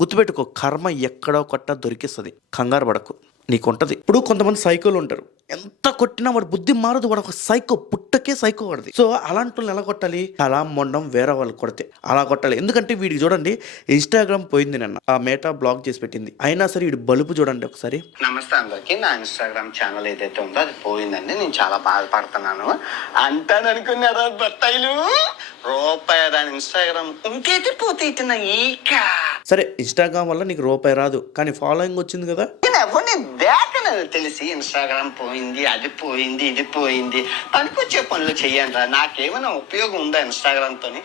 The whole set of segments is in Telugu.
గుర్తుపెట్టుకో, కర్మ ఎక్కడో కొట్ట దొరికిస్తుంది. కంగారు పడకు, నీకుంటది. ఇప్పుడు కొంతమంది సైకోలు ఉంటారు, ఎంత కొట్టినా వాడు బుద్ధి మారదు. వాడు ఒక సైకో, పుట్టకే సైకో వాడిది. సో అలాంటి వాళ్ళు ఎలా కొట్టాలి? అలా మొండం వేరే వాళ్ళు కొడితే అలా కొట్టాలి. ఎందుకంటే వీడికి చూడండి, ఇన్స్టాగ్రామ్ పోయింది నిన్న, ఆ మేటా బ్లాక్ చేసి పెట్టింది. అయినా సరే వీడు బలుపు చూడండి ఒకసారి. నమస్తే అందరికి, నా ఇన్స్టాగ్రామ్ ఛానల్ ఏదైతే ఉందో అది పోయిందండి. నేను చాలా బాధపడుతున్నాను. అంటాననుకున్నారా బత్తాయిలు? రూపాయి దాని ఇన్స్టాగ్రామ్ ఇంకేటి పోతే ఇచ్చిన ఈక. సరే, ఇన్స్టాగ్రామ్ వల్ల నీకు రూపాయి రాదు, కానీ ఫాలోయింగ్ వచ్చింది కదా. నేను ఎవరిని దేకనని తెలిసి ఇన్స్టాగ్రామ్ పోయింది, అది పోయింది, ఇది పోయింది. పనికొచ్చే పనులు చెయ్యండి. నాకేమైనా ఉపయోగం ఉందా ఇన్స్టాగ్రామ్ తోని?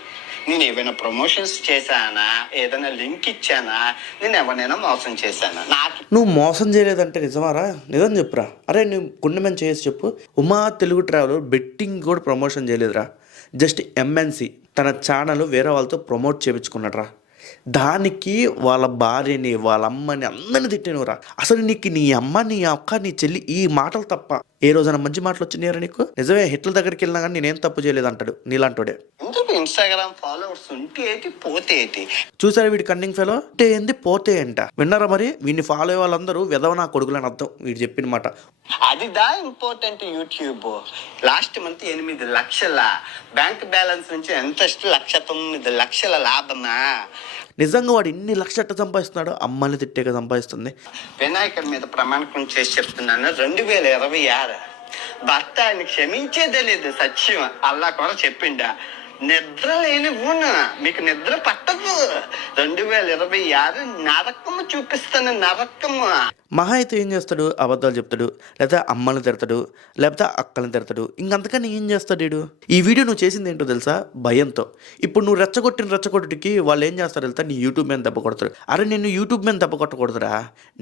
నేను ఏమైనా ప్రమోషన్స్ చేశానా? ఏదైనా లింక్ ఇచ్చానా? నేను ఎవరినైనా మోసం చేశానా? నువ్వు మోసం చేయలేదంటే నిజమారా? నిజం చెప్పురా. అరే నువ్వు గుండెమని చేసి చెప్పు. ఉమా తెలుగు ట్రావెలర్ బెట్టింగ్ కూడా ప్రమోషన్ చేయలేదురా. జస్ట్ ఎంఎన్సి తన ఛానల్ వేరే వాళ్ళతో ప్రమోట్ చేయించుకున్నాడురా. దానికి వాళ్ళ భార్యని, వాళ్ళ అమ్మని, అందరిని తిట్టినవురా. అసలు నీకు నీ అమ్మ, నీ అక్క, నీ చెల్లి ఈ మాటలు తప్ప ఏ రోజైనా మంచి మాటలు వచ్చినాయరా నీకు? నిజమే, హిట్లర్ దగ్గరికి వెళ్ళినా కానీ నేనేం తప్పు చేయలేదు అంటాడు నీలాంటోడే. ఎందుకు ఇన్స్టాగ్రామ్ ఫాలోవర్స్ ఉంటే ఏంటి, పోతే ఏంటి? చూసారా వీడి కన్నింగ్ ఫెలో? అంటే ఏంది పోతే ఏంట? విన్నారా మరి? వీడిని ఫాలో అయ్యే వాళ్ళందరూ విధవ నా కొడుకులని అర్థం వీడు చెప్పిన మాట. అదిదా ఇంపార్టెంట్. యూట్యూబ్ లాస్ట్ మంత్ 8 లక్షల బ్యాంక్ బ్యాలెన్స్ నుంచి ఎంత 1,09,00,000 లాభమా? నిజంగా వాడు ఇన్ని లక్షట సంపాదిస్తున్నాడు? అమ్మని తిట్టేగా సంపాదిస్తుంది. వినాయకుడి మీద ప్రమాణకం చేసి చెప్తున్నాను, 2026 భర్త ఆయన క్షమించేదే లేదు. సత్యం అల్లా కూడా చెప్పిండా. నిద్ర లేని ఊన మీకు నిద్ర పట్టదు. 2026 నరకము చూపిస్తాను, నరకము. మహా అయితే ఏం చేస్తాడు? అబద్ధాలు చెప్తాడు, లేకపోతే అమ్మని తిడతాడు, లేకపోతే అక్కని తిడతాడు. ఇంకంతకని ఏం చేస్తాడు వీడు? ఈ వీడియో నువ్వు చేసింది ఏంటో తెలుసా? భయంతో. ఇప్పుడు నువ్వు రెచ్చగొట్టికి వాళ్ళు ఏం చేస్తారు తెలుసా? నీ యూట్యూబ్ మీద దెబ్బ కొడతారు. అరే నేను యూట్యూబ్ మీద దెబ్బ కొట్టకూడదురా,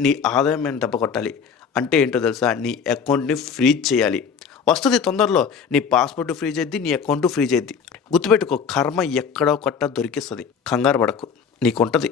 నీ ఆదాయం మీద దెబ్బ కొట్టాలి. అంటే ఏంటో తెలుసా? నీ అకౌంట్ని ఫ్రీజ్ చేయాలి. వస్తుంది తొందరలో. నీ పాస్పోర్ట్ ఫ్రీజ్ అయ్యిద్ది, నీ అకౌంట్ ఫ్రీజ్ అయ్యిద్ది. గుర్తుపెట్టుకో, కర్మ ఎక్కడో కొట్ట దొరికిస్తుంది. కంగారు పడకు, నీకుంటది.